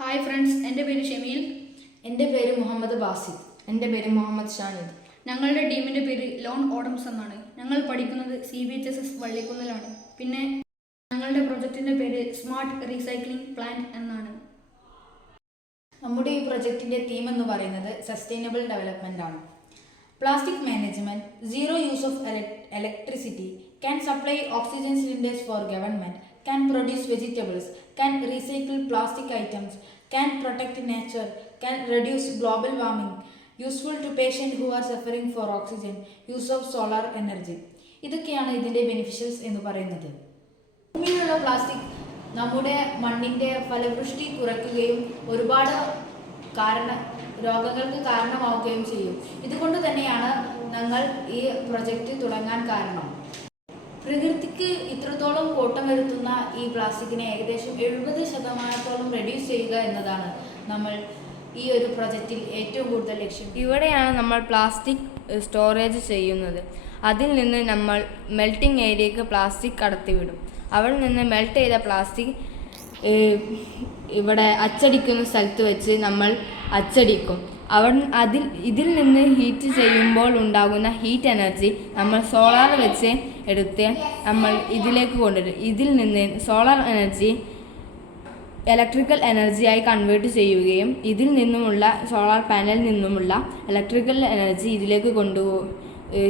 Hi friends, എൻ്റെ പേര് ഷമീൽ. എൻ്റെ പേര് മുഹമ്മദ് ബാസിദ്. എൻ്റെ പേര് മുഹമ്മദ് ഷാനിദ്. ഞങ്ങളുടെ ടീമിൻ്റെ പേര് ലോൺ ഓഡംസ് എന്നാണ്. ഞങ്ങൾ പഠിക്കുന്നത് CBHSS വള്ളിക്കുന്നിലാണ്. പിന്നെ ഞങ്ങളുടെ പ്രൊജക്റ്റിൻ്റെ പേര് സ്മാർട്ട് റീസൈക്ലിംഗ് പ്ലാന്റ് എന്നാണ്. നമ്മുടെ ഈ പ്രൊജക്റ്റിൻ്റെ തീം എന്ന് പറയുന്നത് സസ്റ്റൈനബിൾ ഡെവലപ്മെൻ്റ് ആണ്. Plastic management, zero use of electricity, can supply oxygen cylinders for government, can produce vegetables, can recycle plastic items, can protect nature, can reduce global warming, useful to patients who are suffering for oxygen, use of solar energy. ഇതൊക്കെയാണ് ഇതിൻ്റെ ബെനിഫിഷ്യൽസ് എന്ന് പറയുന്നത്. ഭൂമിയിലുള്ള plastic നമ്മുടെ മണ്ണിൻ്റെ ഫലപുഷ്ടി കുറയ്ക്കുകയും ഒരുപാട് രോഗങ്ങൾക്ക് കാരണമാവുകയും ചെയ്യും. ഇതുകൊണ്ട് തന്നെയാണ് ഞങ്ങൾ ഈ പ്രൊജക്റ്റ് തുടങ്ങാൻ കാരണം. പ്രകൃതിക്ക് ഇത്രത്തോളം കോട്ടം വരുത്തുന്ന ഈ പ്ലാസ്റ്റിക്കിനെ ഏകദേശം 70% റെഡ്യൂസ് ചെയ്യുക എന്നതാണ് നമ്മൾ ഈ ഒരു പ്രൊജക്റ്റിൽ ഏറ്റവും കൂടുതൽ ലക്ഷ്യം. ഇവിടെയാണ് നമ്മൾ പ്ലാസ്റ്റിക് സ്റ്റോറേജ് ചെയ്യുന്നത്. അതിൽ നിന്ന് നമ്മൾ മെൽറ്റിംഗ് ഏരിയയ്ക്ക് പ്ലാസ്റ്റിക് കടത്തിവിടും. അവിടെ നിന്ന് മെൽറ്റ് ചെയ്ത പ്ലാസ്റ്റിക് ഇവിടെ അച്ചടിക്കുന്ന സ്ഥലത്ത് വെച്ച് നമ്മൾ അച്ചടിക്കും. ഇതിൽ നിന്ന് ഹീറ്റ് ചെയ്യുമ്പോൾ ഉണ്ടാകുന്ന ഹീറ്റ് എനർജി നമ്മൾ സോളാർ വെച്ച് എടുത്ത് നമ്മൾ ഇതിലേക്ക് കൊണ്ടുവരും. ഇതിൽ നിന്ന് സോളാർ എനർജി ഇലക്ട്രിക്കൽ എനർജിയായി കൺവേർട്ട് ചെയ്യുകയും ഇതിൽ നിന്നുമുള്ള സോളാർ പാനലിൽ നിന്നുമുള്ള ഇലക്ട്രിക്കൽ എനർജി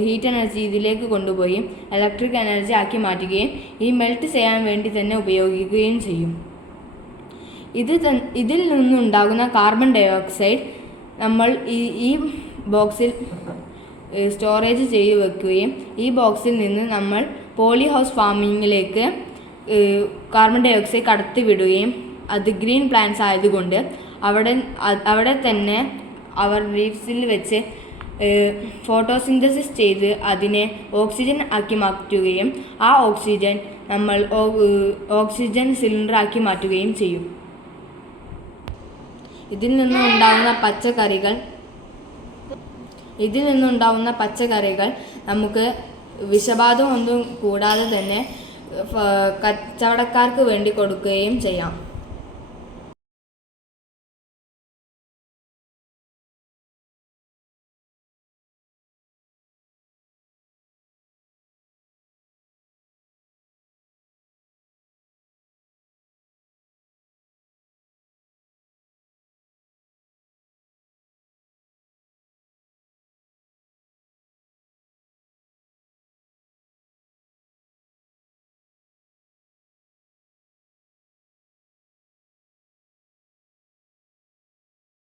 ഹീറ്റ് എനർജി ഇതിലേക്ക് കൊണ്ടുപോയി ഇലക്ട്രിക് എനർജി ആക്കി മാറ്റുകയും ഈ മെൽറ്റ് ചെയ്യാൻ വേണ്ടി തന്നെ ഉപയോഗിക്കുകയും ചെയ്യും. ഇതിൽ നിന്നുണ്ടാകുന്ന കാർബൺ ഡൈ ഓക്സൈഡ് നമ്മൾ ഈ ബോക്സിൽ സ്റ്റോറേജ് ചെയ്ത് വെക്കുകയും ഈ ബോക്സിൽ നിന്ന് നമ്മൾ പോളി ഹൗസ് ഫാമിങ്ങിലേക്ക് കാർബൺ ഡൈ ഓക്സൈഡ് കടത്തിവിടുകയും അത് ഗ്രീൻ പ്ലാന്റ്സ് ആയതുകൊണ്ട് അവിടെ തന്നെ അവർ ലീവ്സിൽ വെച്ച് ഫോട്ടോസിന്തസിസ് ചെയ്ത് അതിനെ ഓക്സിജൻ ആക്കി മാറ്റുകയും ആ ഓക്സിജൻ നമ്മൾ ഓക്സിജൻ സിലിണ്ടർ ആക്കി മാറ്റുകയും ചെയ്യും. ഇതിൽ നിന്നുണ്ടാകുന്ന പച്ചക്കറികൾ നമുക്ക് വിഷബാധ ഒന്നും കൂടാതെ തന്നെ കച്ചവടക്കാർക്ക് വേണ്ടി കൊടുക്കുകയും ചെയ്യാം.